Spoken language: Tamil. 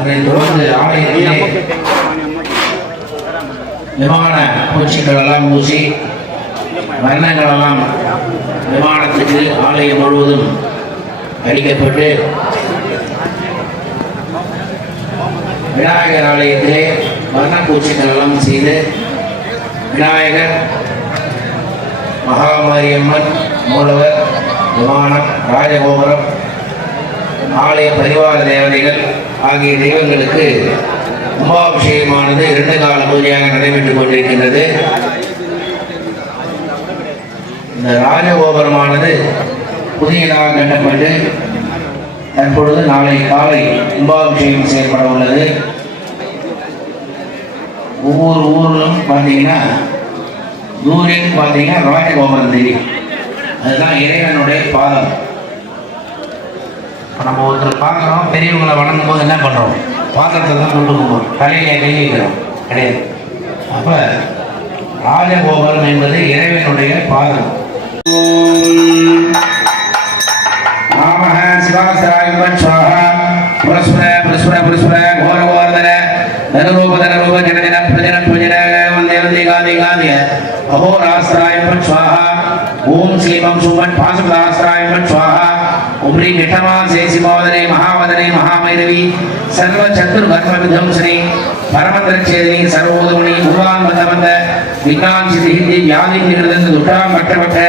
அதைத் தொடர்ந்து ஆலயத்திலே விமான பூச்சிகள் எல்லாம் பூசி வர்ணங்கள் எல்லாம் விமானத்துக்கு ஆலயம் முழுவதும் அளிக்கப்பட்டு விநாயகர் ஆலயத்திலே வர்ணப்பூச்சிகள் எல்லாம் செய்து விநாயகர், மகாமாரியம்மன், மூலவர், விமானம், ராஜகோபுரம், ஆலய பரிவார தேவதைகள் ஆகிய தெய்வங்களுக்கு கும்பாபிஷேகமானது 2 கால பூஜையாக நடைபெற்றுக் கொண்டிருக்கின்றது. இந்த ராஜகோபுரமானது புதியதாக கட்டப்பட்டு தற்பொழுது நாளை காலை கும்பாபிஷேகம் செய்யப்பட உள்ளது. ஒவ்வொரு ஊரிலும் பார்த்தீங்கன்னா தூரின்னு பார்த்தீங்கன்னா ராஜகோபுரம் தெரியும். அதுதான் இறைவனுடைய பாதம். இப்போ நம்ம ஒருத்தர் பார்க்குறோம், பெரியவங்களை வணங்கும் போது என்ன பண்ணுறோம்? பாத்திரத்தை தான் கொண்டு போகிறோம், தலையில கை வைக்கிறோம் கிடையாது. அப்போ ராஜகோபுரம் என்பது இறைவனுடைய பாதம். ராமஹ சிவாசாயுமன் ஸ்வாஹா புரஸ்வர புரஸ்வர புரஸ்வர கோர கோரதர தனரூப தனரூப ஜனஜன பிரஜன பிரஜன வந்தே வந்தே காதி காதிய அஹோராஸ்திராயுமன் ஸ்வாஹா ஓம் ஸ்ரீமம் சுமன் பாசுபதாஸ்திராயுமன் ஸ்வாஹா உம்ரி மிட்டமா சேசிமோதனே மகாவதனே மகாமைரவி சர்வ சத்துர் கர்ம வித்வம்சனே பரமந்திரச்சேதினி சர்வோதமணி உருவான் வந்த விக்னான் சிதி வியாதி நிகழ்ந்து துட்டாம் மற்றவற்ற